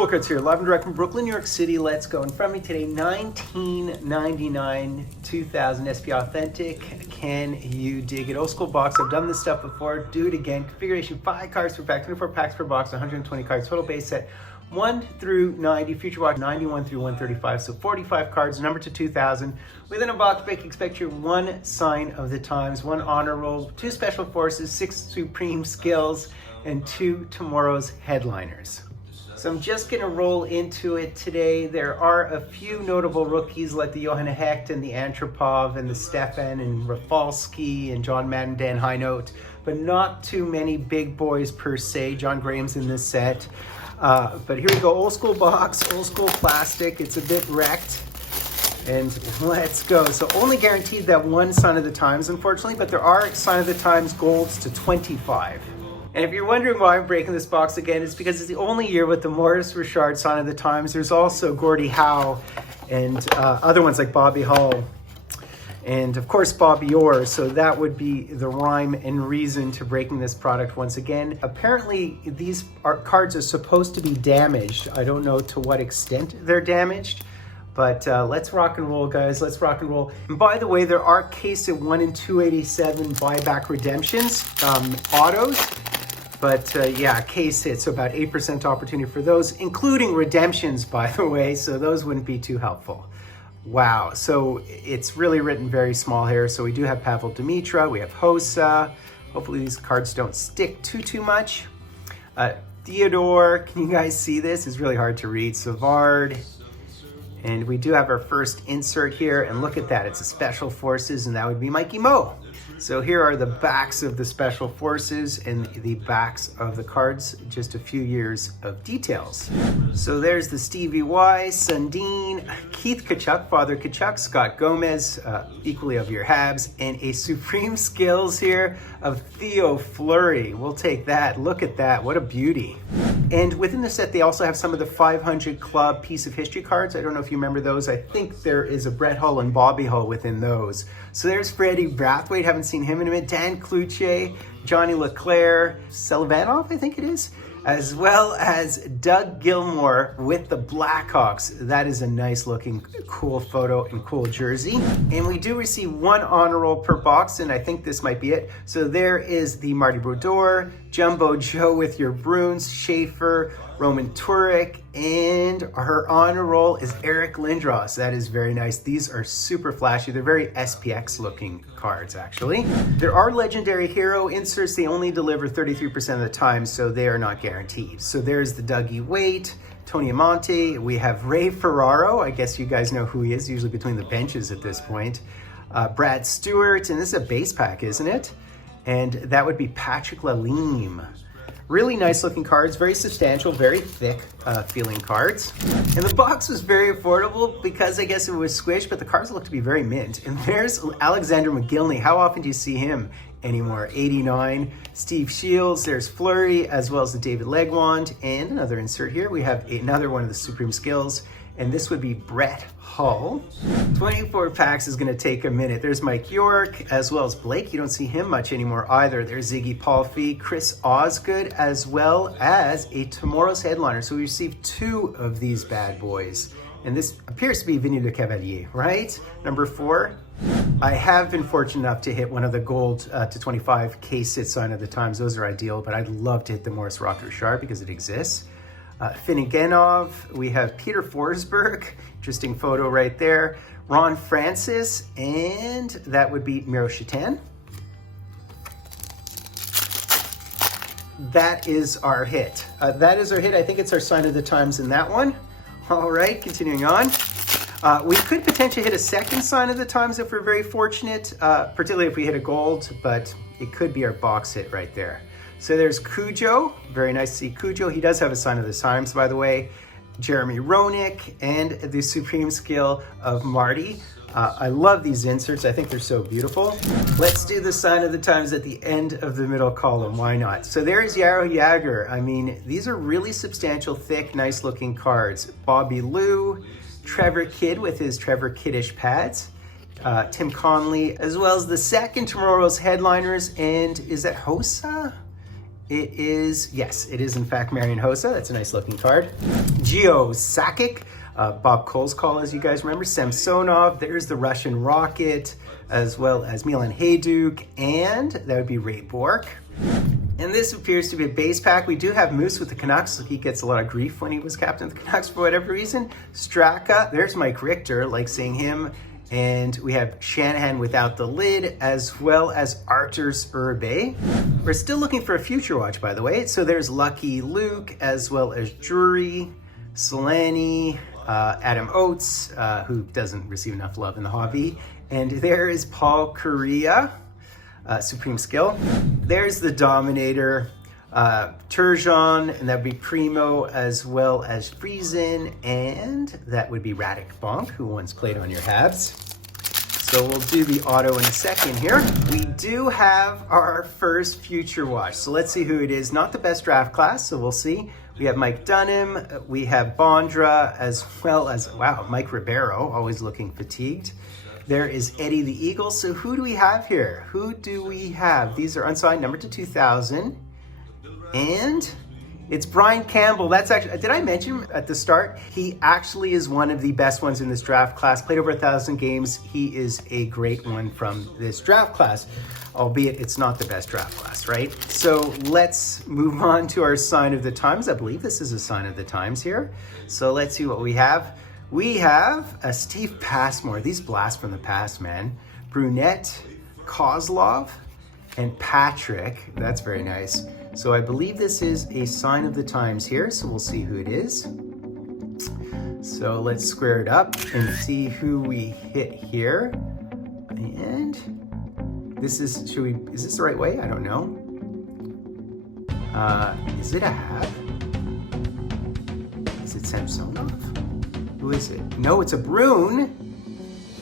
Fultoncards here, live and direct from Brooklyn, New York City. Let's go. In front of me today, 1999 2000 SP Authentic. Can you dig it? Old school box. I've done this stuff before. Do it again. Configuration 5 cards per pack, 24 packs per box, 120 cards. Total base set 1 through 90. Future box 91 through 135. So 45 cards, number to 2000. Within a box break, expect your 1 sign of the times, 1 honor roll, 2 special forces, 6 supreme skills, and 2 tomorrow's headliners. So I'm just going to roll into it today. There are a few notable rookies like the Johanna Hecht and the Antropov and the Stefan and Rafalski and John Madden, Dan Highnote, but not too many big boys per se. John Graham's in this set. But here we go, old school box, old school plastic. It's a bit wrecked. And let's go. So only guaranteed that 1 sign of the times, unfortunately, but there are sign of the times golds to 25. And if you're wondering why I'm breaking this box again, it's because it's the only year with the Maurice Richard sign of the times. There's also Gordie Howe and other ones like Bobby Hull and of course Bobby Orr. So that would be the rhyme and reason to breaking this product once again. Apparently these cards are supposed to be damaged. I don't know to what extent they're damaged. But let's rock and roll, guys. Let's rock and roll. And by the way, there are case at 1 in 287 buyback redemptions, autos. But yeah, case hit, so about 8% opportunity for those, including redemptions, by the way, so those wouldn't be too helpful. Wow, so it's really written very small here. So we do have Pavel Dimitra, we have Hossa. Hopefully these cards don't stick too much. Theodore, can you guys see this? It's really hard to read. Savard. And we do have our first insert here, and look at that, it's a Special Forces, and that would be Mikey Mo. So here are the backs of the Special Forces and the backs of the cards, just a few years of details. So there's the Stevie Y, Sundin, Keith Kachuk, Father Kachuk, Scott Gomez, equally of your Habs, and a Supreme Skills here of Theo Fleury. We'll take that. Look at that. What a beauty. And within the set, they also have some of the 500 Club Piece of History cards. I don't know if you remember those. I think there is a Brett Hull and Bobby Hull within those. So there's Freddie Brathwaite. Haven't seen him in a minute. Dan Cloutier, Johnny Leclerc, Selvanov, I think it is, as well as Doug Gilmour with the Blackhawks. That is a nice looking, cool photo and cool jersey. And we do receive 1 honor roll per box, and I think this might be it. So there is the Marty Brodeur, Jumbo Joe with your Bruins, Schaefer, Roman Turek, and her honor roll is Eric Lindros. That is very nice. These are super flashy. They're very SPX looking cards, actually. There are legendary hero inserts. They only deliver 33% of the time, so they are not guaranteed. So there's the Dougie Waite, Tony Amonte. We have Ray Ferraro. I guess you guys know who he is, usually between the benches at this point. Brad Stewart, and this is a base pack, isn't it? And that would be Patrick Lalime. Really nice looking cards, very substantial, very thick feeling cards. And the box was very affordable because I guess it was squished, but the cards look to be very mint. And there's Alexander McGillney. How often do you see him anymore? 89. Steve Shields, there's Fleury, as well as the David Legwand. And another insert here, we have another one of the Supreme Skills, and this would be Brett Hull. 24 packs is gonna take a minute. There's Mike York, as well as Blake. You don't see him much anymore either. There's Ziggy Palffy, Chris Osgood, as well as a Tomorrow's Headliner. So we received 2 of these bad boys. And this appears to be Vinny Le Cavalier, right? Number 4. I have been fortunate enough to hit one of the gold to 25 case sit sign of the times. Those are ideal, but I'd love to hit the Maurice Rocket Richard because it exists. Finneganov, we have Peter Forsberg, interesting photo right there. Ron Francis, and that would be Miro Shatan. That is our hit. That is our hit. I think it's our sign of the times in that one. All right, continuing on. We could potentially hit a second sign of the times if we're very fortunate, particularly if we hit a gold, but it could be our box hit right there. So there's Cujo, very nice to see Cujo. He does have a sign of the times, by the way. Jeremy Roenick, and the Supreme Skill of Marty. I love these inserts. I think they're so beautiful. Let's do the sign of the times at the end of the middle column. Why not? So there's Yarrow Jagr. I mean, these are really substantial, thick, nice looking cards. Bobby Lou, Trevor Kidd with his Trevor Kiddish pads. Tim Connolly, as well as the second Tomorrow's Headliners. And is that Hossa? it is, yes, it is in fact Marian Hossa. That's a nice looking card. Geo Sakic, Bob Cole's call, as you guys remember. Samsonov, there's the Russian Rocket, as well as Milan Hajduk, and that would be Ray Bork. And this appears to be a base pack. We do have Moose with the Canucks. He gets a lot of grief when he was captain of the Canucks for whatever reason. Straka, there's Mike Richter, like seeing him. And we have Shanahan without the lid, as well as Arturs Urbe. We're still looking for a future watch, by the way. So there's Lucky Luke, as well as Drury, Solani, Adam Oates, who doesn't receive enough love in the hobby. And there is Paul Correa, Supreme Skill. There's the Dominator, Turgeon, and that would be Primo, as well as Friesen, and that would be Radek Bonk, who once played on your Habs. So we'll do the auto in a second here. We do have our first future watch. So let's see who it is. Not the best draft class, so we'll see. We have Mike Dunham, we have Bondra, as well as, wow, Mike Ribeiro, always looking fatigued. There is Eddie the Eagle. So who do we have here? Who do we have? These are unsigned, number to 2000. And it's Brian Campbell. That's actually, did I mention at the start? He actually is one of the best ones in this draft class. Played over 1,000 games. He is a great one from this draft class, albeit it's not the best draft class, right? So let's move on to our sign of the times. I believe this is a sign of the times here. So let's see what we have. We have a Steve Passmore. These blast from the past, man. Brunette, Kozlov, and Patrick. That's very nice. So I believe this is a sign of the times here. So we'll see who it is. So let's square it up and see who we hit here. And this is, is this the right way? I don't know. Is it a Hab? Is it Samsonov? Who is it? No, it's a Brune.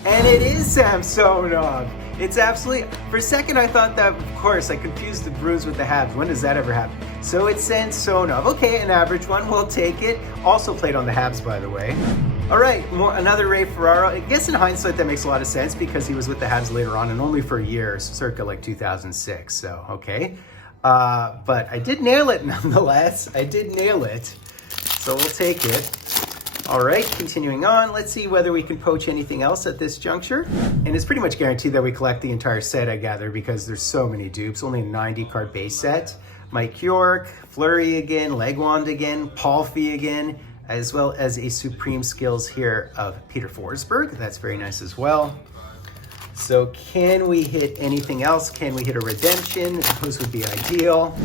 And it is Samsonov. It's absolutely, for a second I thought that, of course, I confused the Bruins with the Habs. When does that ever happen? So it's Samsonov. Okay, an average one, we'll take it. Also played on the Habs, by the way. All right, another Ray Ferraro. I guess in hindsight that makes a lot of sense because he was with the Habs later on and only for a year, circa like 2006, so okay. But I did nail it nonetheless. I did nail it, so we'll take it. All right, continuing on, let's see whether we can poach anything else at this juncture. And it's pretty much guaranteed that we collect the entire set, I gather, because there's so many dupes, only a 90 card base set. Mike York, Fleury again, Legwand again, Palfy again, as well as a Supreme Skills here of Peter Forsberg. That's very nice as well. So can we hit anything else? Can we hit a redemption? Those would be ideal.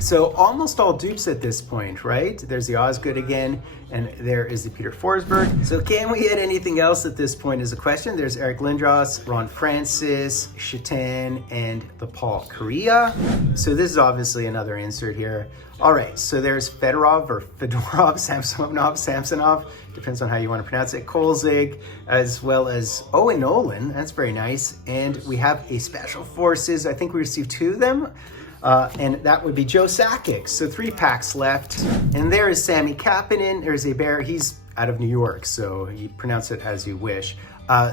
So almost all dupes at this point, right? There's the Osgood again, and there is the Peter Forsberg. So can we hit anything else at this point is the question. There's Eric Lindros, Ron Francis, Shatan, and the Paul Correa. So this is obviously another insert here. All right, so there's Fedorov, Samsonov, depends on how you want to pronounce it, Kolzig, as well as Owen Nolan. That's very nice. And we have a Special Forces. I think we received 2 of them. And that would be Joe Sakic. So 3 packs left. And there is Sammy Kapanen. There's a bear. He's out of New York, so you pronounce it as you wish.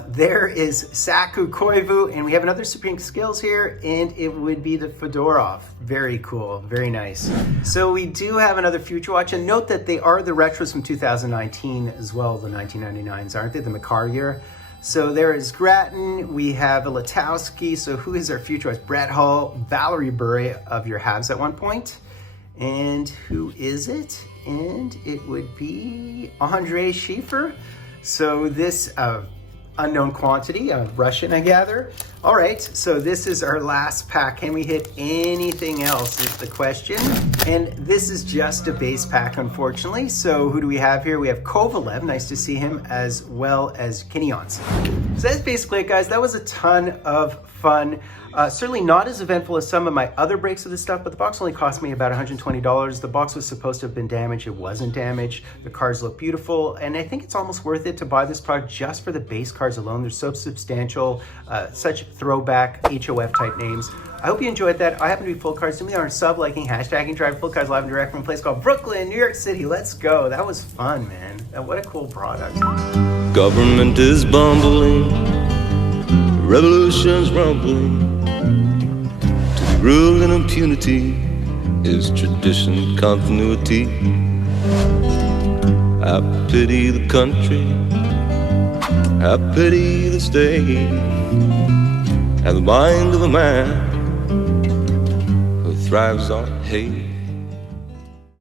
There is Saku Koivu, and we have another Supreme Skills here, and it would be the Fedorov. Very cool, very nice. So we do have another Future Watch, and note that they are the retros from 2019 as well, the 1999s, aren't they? The Makar year. So there is Grattan, we have a Latowski, so who is our Future Watch? Brett Hull, Valerie Bury of your Habs at one point. And who is it? And it would be Andre Schiffer. So this unknown quantity of Russian, I gather. All right, so this is our last pack. Can we hit anything else is the question. And this is just a base pack, unfortunately. So who do we have here? We have Kovalev, nice to see him, as well as Kenny Johnson. So that's basically it, guys. That was a ton of fun. Certainly not as eventful as some of my other breaks of this stuff, but the box only cost me about $120. The box was supposed to have been damaged. It wasn't damaged. The cards look beautiful, and I think it's almost worth it to buy this product just for the base cards alone. They're so substantial, such throwback HOF type names. I hope you enjoyed that. I happen to be Fultoncards. Do me on sub-liking, hashtagging, driving Fultoncards live and direct from a place called Brooklyn, New York City. Let's go. That was fun, man. What a cool product. Government is bumbling, revolution's rumbling, to the rule and impunity is tradition, continuity. I pity the country, I pity the state, and the mind of a man who thrives on hate.